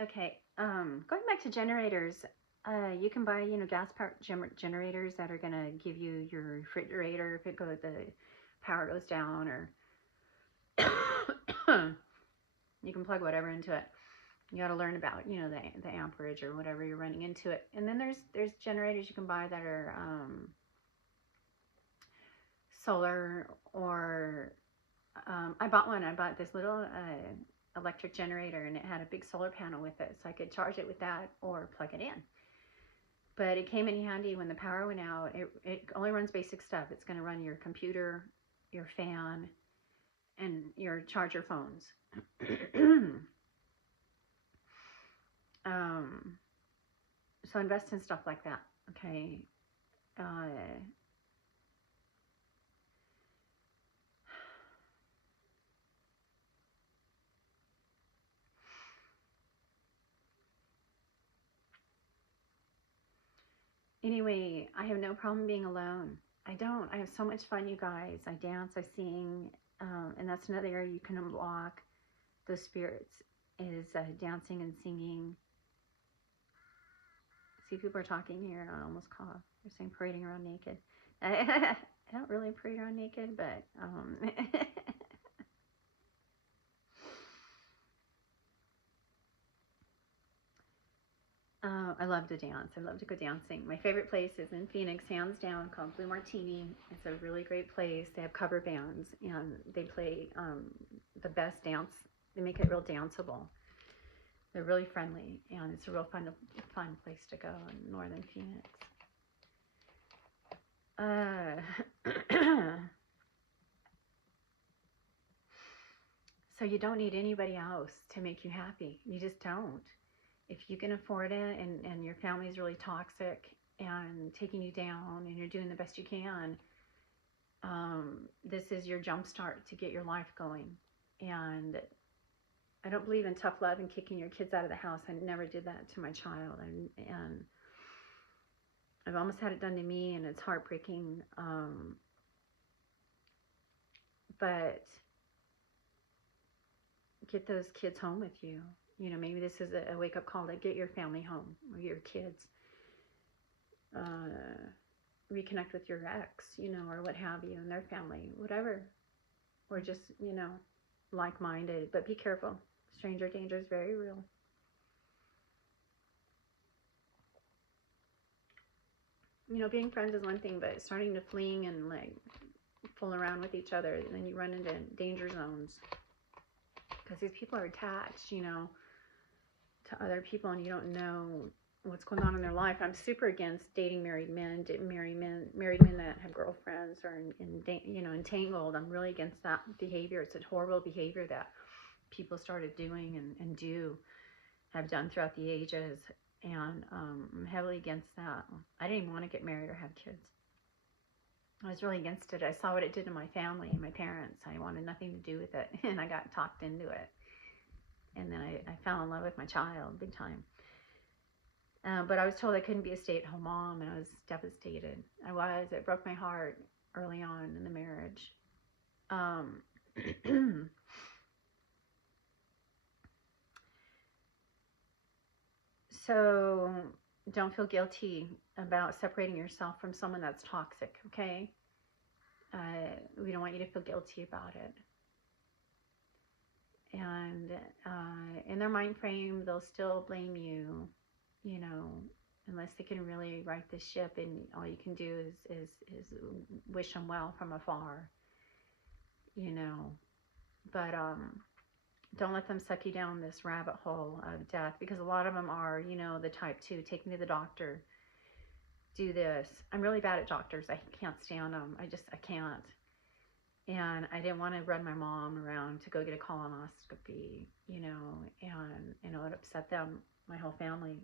Okay, going back to generators, you can buy, gas power generators that are gonna give you your refrigerator if the power goes down, or you can plug whatever into it. You got to learn about, the amperage or whatever you're running into it. And then there's generators you can buy that are solar, or I bought one. I bought this little electric generator, and it had a big solar panel with it, so I could charge it with that or plug it in. But it came in handy when the power went out. It only runs basic stuff. It's going to run your computer, your fan, and your charger phones. So invest in stuff like that, okay? Anyway, I have no problem being alone. I don't. I have so much fun, you guys. I dance, I sing, and that's another area you can unlock those spirits, is dancing and singing. See, people are talking here, and I almost cough. They're saying parading around naked. I don't really parade around naked, but I love to dance. I love to go dancing. My favorite place is in Phoenix, hands down, called Blue Martini. It's a really great place. They have cover bands, and they play the best dance. They make it real danceable. They're really friendly, and it's a real fun place to go in northern Phoenix. So you don't need anybody else to make you happy. You just don't. If you can afford it, and your family is really toxic and taking you down, and you're doing the best you can, this is your jump start to get your life going. And I don't believe in tough love and kicking your kids out of the house. I never did that to my child, and I've almost had it done to me, and it's heartbreaking. But get those kids home with you. Maybe this is a wake-up call to get your family home, or your kids. Reconnect with your ex, or what have you, and their family, whatever. Or just, like-minded. But be careful. Stranger danger is very real. Being friends is one thing, but starting to fling and, fool around with each other, and then you run into danger zones. Because these people are attached, to other people, and you don't know what's going on in their life. I'm super against dating married men that have girlfriends or entangled. I'm really against that behavior. It's a horrible behavior that people started doing and have done throughout the ages, and I'm heavily against that. I didn't even want to get married or have kids. I was really against it. I saw what it did to my family and my parents. I wanted nothing to do with it, and I got talked into it. And then I fell in love with my child big time. But I was told I couldn't be a stay-at-home mom, and I was devastated. It broke my heart early on in the marriage. So don't feel guilty about separating yourself from someone that's toxic, okay? We don't want you to feel guilty about it. And in their mind frame, they'll still blame you, unless they can really right the ship, and all you can do is wish them well from afar, But don't let them suck you down this rabbit hole of death, because a lot of them are, the type 2, take me to the doctor, do this. I'm really bad at doctors. I can't stand them. I can't. And I didn't want to run my mom around to go get a colonoscopy, and it would upset them, my whole family,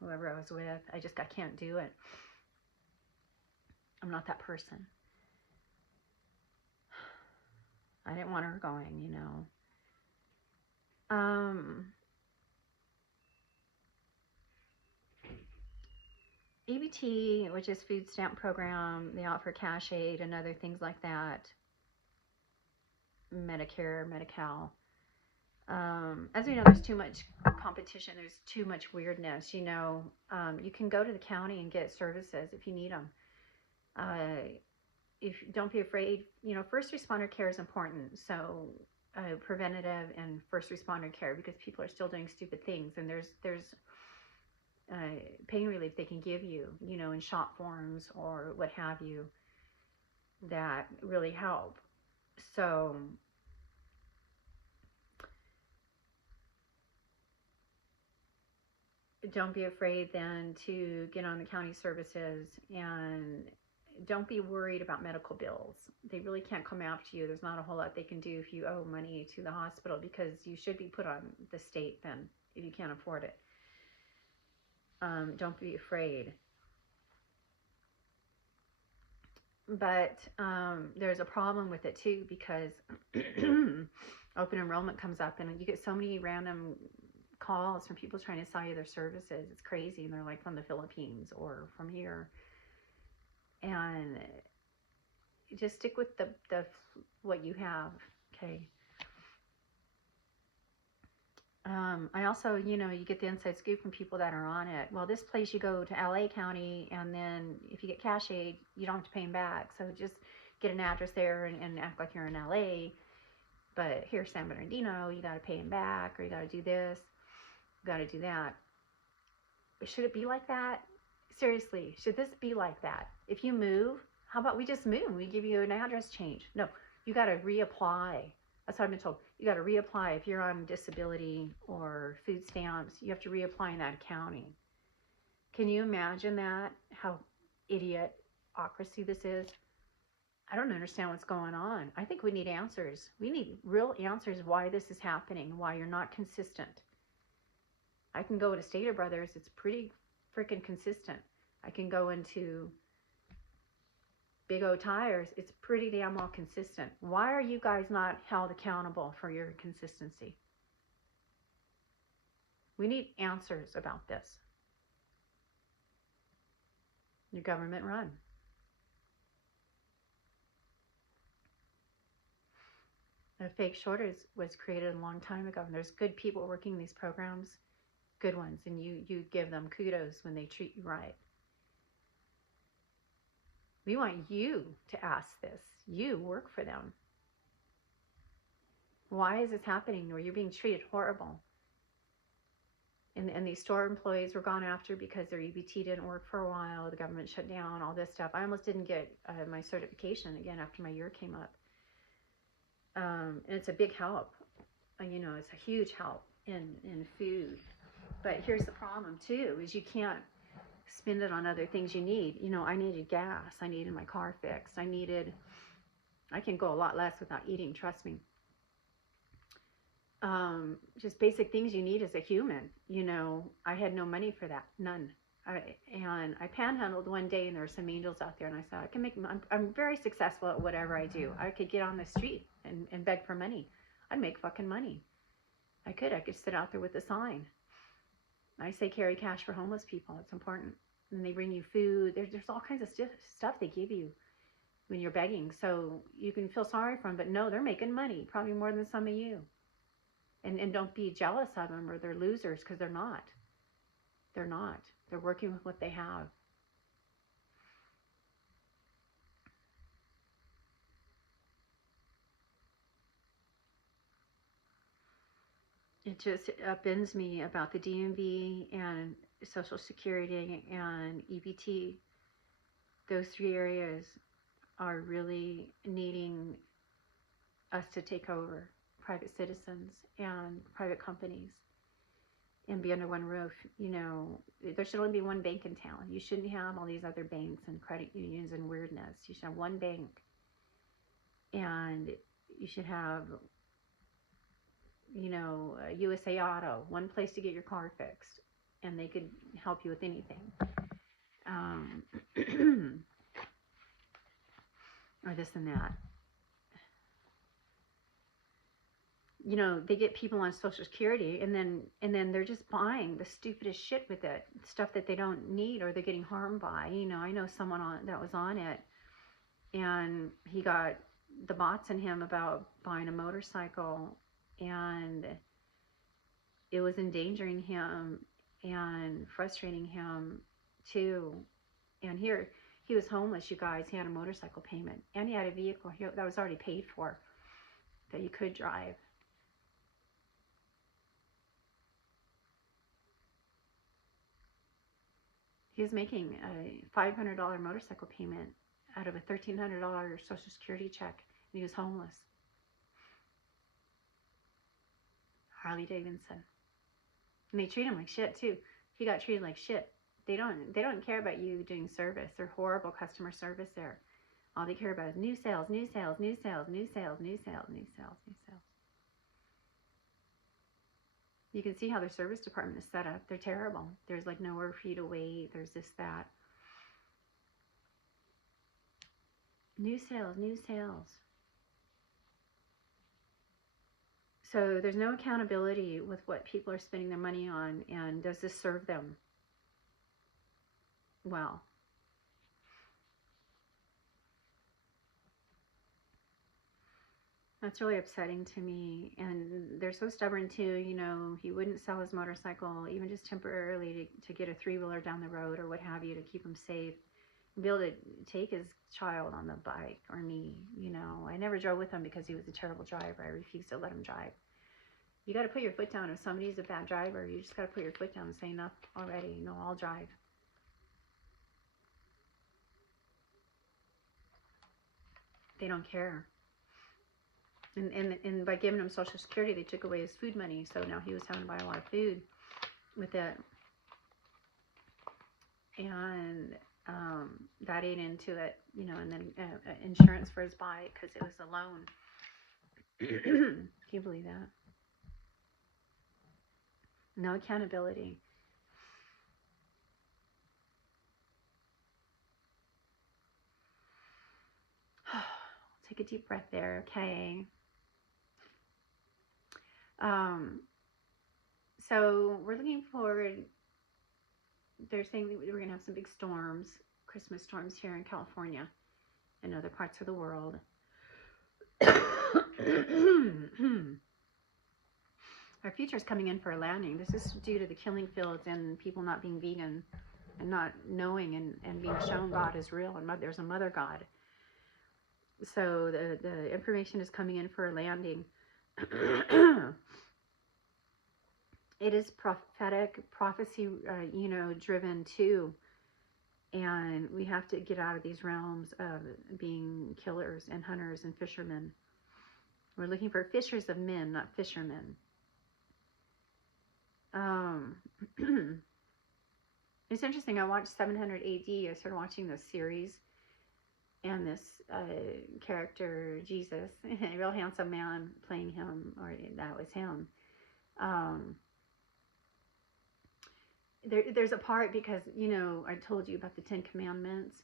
whoever I was with. I can't do it. I'm not that person. I didn't want her going, EBT, which is food stamp program, they offer cash aid and other things like that. Medicare, Medi-Cal. As we know, there's too much competition. There's too much weirdness. You know, you can go to the county and get services if you need them. If don't be afraid. You know, first responder care is important. So preventative and first responder care, because people are still doing stupid things, and there's pain relief they can give you, you know, in shot forms or what have you, that really help. So don't be afraid then to get on the county services, and don't be worried about medical bills. They really can't come after you. There's not a whole lot they can do if you owe money to the hospital, because you should be put on the state then if you can't afford it. Don't be afraid. But there's a problem with it too, because open enrollment comes up and you get so many random calls from people trying to sell you their services. It's crazy. And they're like from the Philippines or from here. And just stick with the what you have, okay? I also, you know, you get the inside scoop from people that are on it. Well, this place you go to LA County, and then if you get cash aid, you don't have to pay them back. So just get an address there and act like you're in LA. But here, San Bernardino, you got to pay them back, or you got to do this, you got to do that. But should it be like that? Seriously, should this be like that? If you move, how about we just move? We give you an address change. No, you got to reapply. That's what I've been told. You got to reapply if you're on disability or food stamps. You have to reapply in that county. Can you imagine that? How idiocracy this is? I don't understand what's going on. I think we need answers. We need real answers why this is happening, why you're not consistent. I can go to Stater Brothers. It's pretty freaking consistent. I can go into Big O Tires, it's pretty damn well consistent. Why are you guys not held accountable for your consistency? We need answers about this. Your government run. A fake shortage was created a long time ago, and there's good people working these programs, good ones, and you give them kudos when they treat you right. We want you to ask this. You work for them. Why is this happening where you're being treated horrible? And these store employees were gone after because their EBT didn't work for a while. The government shut down, all this stuff. I almost didn't get my certification again after my year came up. And it's a big help. You know, it's a huge help in food. But here's the problem too, is you can't spend it on other things you need. You know, I needed gas. I needed my car fixed. I can go a lot less without eating, trust me. Just basic things you need as a human. You know, I had no money for that, none. And I panhandled one day, and there were some angels out there, and I said, I can make, I'm very successful at whatever I do. I could get on the street and beg for money. I'd make fucking money. I could sit out there with a sign. I say carry cash for homeless people. It's important. And they bring you food. There's all kinds of stuff they give you when you're begging. So you can feel sorry for them, but no, they're making money, probably more than some of you. And don't be jealous of them, or they're losers, because they're not. They're not. They're working with what they have. It just upends me about the DMV and Social Security and EBT. Those three areas are really needing us to take over, private citizens and private companies, and be under one roof. You know, there should only be one bank in town. You shouldn't have all these other banks and credit unions and weirdness. You should have one bank, and you should have, you know, USA Auto, one place to get your car fixed, and they could help you with anything. Or this and that. You know, they get people on Social Security, and then they're just buying the stupidest shit with it, stuff that they don't need, or they're getting harmed by. You know, I know someone that was on it, and he got the bots in him about buying a motorcycle, and it was endangering him and frustrating him too. And here, he was homeless, you guys. He had a motorcycle payment, and he had a vehicle that was already paid for, that you could drive. He was making a $500 motorcycle payment out of a $1,300 Social Security check, and he was homeless. Harley Davidson. And they treat him like shit too. He got treated like shit. They don't care about you doing service. They're horrible customer service there. All they care about is new sales, new sales, new sales, new sales, new sales, new sales, new sales. You can see how their service department is set up. They're terrible. There's like nowhere for you to wait. There's this, that. New sales, new sales. So there's no accountability with what people are spending their money on, and does this serve them well? That's really upsetting to me. And they're so stubborn too. You know, he wouldn't sell his motorcycle even just temporarily to get a three-wheeler down the road or what have you, to keep him safe, and be able to take his child on the bike, or me. You know, I never drove with him because he was a terrible driver. I refused to let him drive. You got to put your foot down. If somebody's a bad driver, you just got to put your foot down and say, enough already. No, I'll drive. They don't care. And by giving him Social Security, they took away his food money. So now he was having to buy a lot of food with it. And that ate into it, you know, and then insurance for his bike because it was a loan. Can you believe that? No accountability. Take a deep breath there, okay? So we're looking forward. They're saying that we're going to have some big storms, Christmas storms here in California and other parts of the world. Our future is coming in for a landing. This is due to the killing fields and people not being vegan and not knowing and being shown God is real and there's a mother God. So the information is coming in for a landing. It is prophetic, prophecy, you know, driven too. And we have to get out of these realms of being killers and hunters and fishermen. We're looking for fishers of men, not fishermen. It's interesting. I watched 700 AD. I started watching this series. And this character, Jesus, a real handsome man playing him, or that was him. There's a part, because, you know, I told you about the 10 Commandments.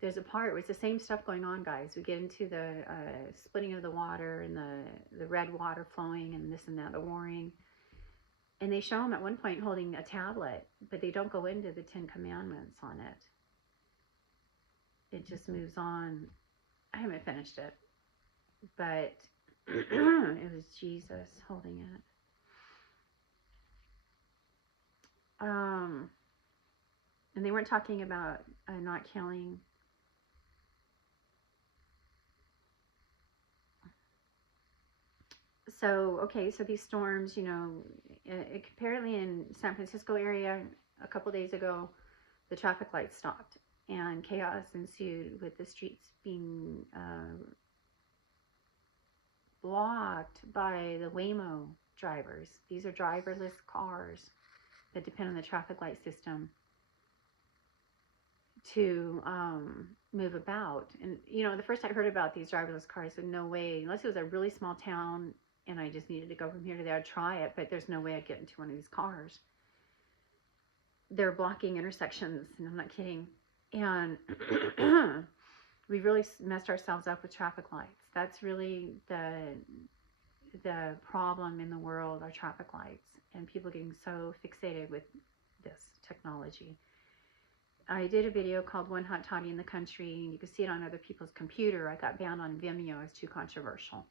There's a part where it's the same stuff going on, guys. We get into the splitting of the water and the red water flowing and this and that, the warring. And they show him at one point holding a tablet, but they don't go into the 10 Commandments on it. It just moves on. I haven't finished it, but it was Jesus holding it. And they weren't talking about not killing. So, okay, so these storms, you know, apparently in San Francisco area a couple days ago, the traffic lights stopped and chaos ensued with the streets being blocked by the Waymo drivers. These are driverless cars that depend on the traffic light system to move about. And, you know, the first I heard about these driverless cars, I said, no way, unless it was a really small town and I just needed to go from here to there, I'd try it, but there's no way I'd get into one of these cars. They're blocking intersections, and I'm not kidding. And we really messed ourselves up with traffic lights. That's really the problem in the world, are traffic lights, and people getting so fixated with this technology. I did a video called One Hot Toddy in the Country, and you can see it on other people's computer. I got banned on Vimeo as too controversial.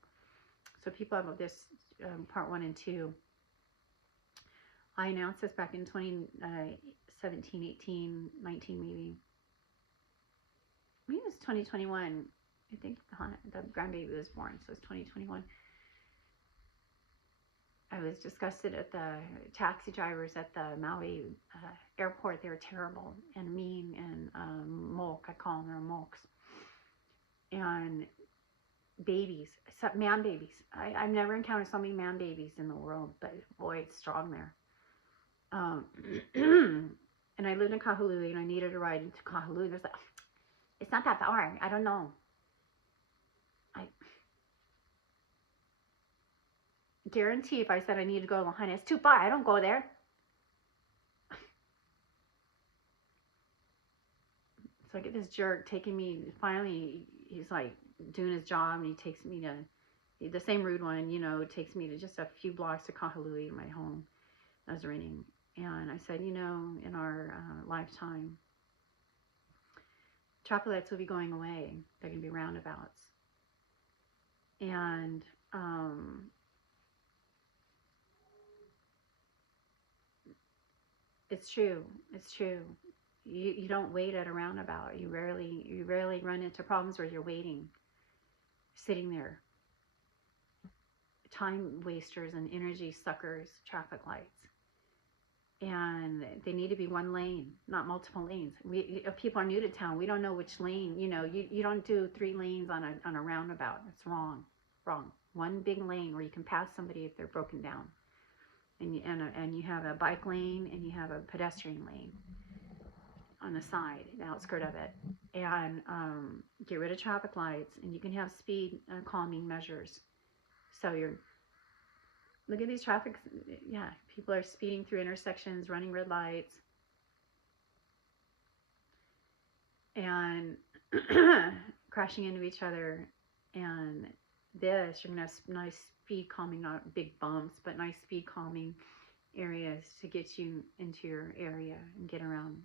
So people have this part 1 and 2. I announced this back in 2017, 18, 19 maybe. Maybe it was 2021. I think the grandbaby was born, so it was 2021. I was disgusted at the taxi drivers at the Maui airport. They were terrible and mean and mulk. I call them, they're mulks. And babies, man babies. I've never encountered so many man babies in the world, but boy, it's strong there. And I lived in Kahului, and I needed a ride into Kahului. There's like, it's not that far. I don't know. I guarantee if I said I need to go to Lahaina, it's too far. I don't go there. So I get this jerk taking me. Finally, he's like doing his job, and he takes me to the same rude one, you know, takes me to just a few blocks to Kahului, my home. I was renting, and I said, you know, in our lifetime, traffic lights will be going away. They're going to be roundabouts. And it's true. It's true. You don't wait at a roundabout. You rarely run into problems where you're waiting, sitting there. Time wasters and energy suckers, traffic lights. And they need to be one lane, not multiple lanes. If people are new to town, we don't know which lane. You know, you don't do 3 lanes on a roundabout. It's wrong. One big lane where you can pass somebody if they're broken down. And you have a bike lane and you have a pedestrian lane on the side, the outskirt of it. And get rid of traffic lights, and you can have speed calming measures. So look at these traffic, yeah, people are speeding through intersections, running red lights, and crashing into each other. And this, you're going to have nice speed calming, not big bumps, but nice speed calming areas to get you into your area and get around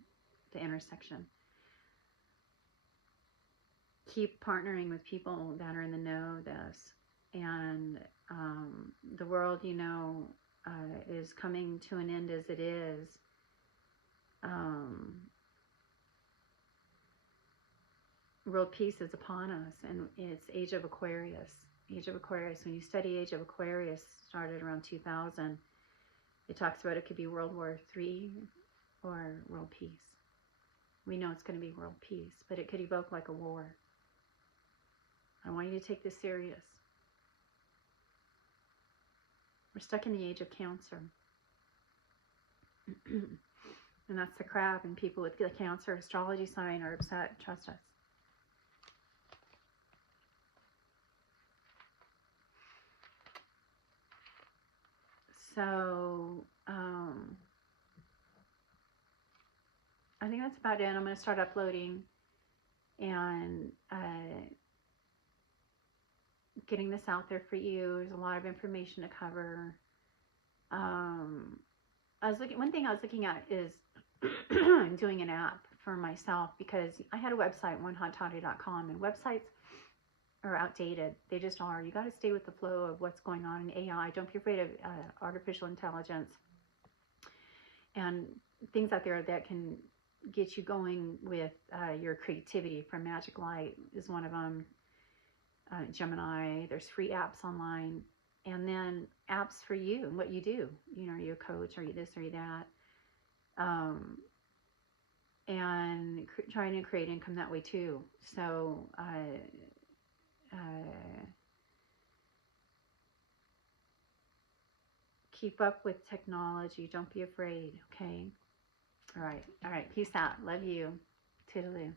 the intersection. Keep partnering with people that are in the know of this. And the world, you know, is coming to an end as it is. World peace is upon us, and it's Age of Aquarius. Age of Aquarius, when you study Age of Aquarius, started around 2000, it talks about it could be World War III or world peace. We know it's going to be world peace, but it could evoke like a war. I want you to take this serious. We're stuck in the age of Cancer. And that's the crab, and people with the Cancer astrology sign are upset. Trust us. So, I think that's about it. I'm going to start uploading and getting this out there for you. There's a lot of information to cover. One thing I was looking at is doing an app for myself, because I had a website, onehotToddy.com, and websites are outdated. They just are. You got to stay with the flow of what's going on in AI. Don't be afraid of artificial intelligence and things out there that can get you going with your creativity. From Magic Light is one of them. Gemini. There's free apps online, and then apps for you and what you do. You know, are you a coach? Are you this? Are you that? And trying to create income that way too. So keep up with technology. Don't be afraid. Okay. All right. Peace out. Love you. Toodaloo.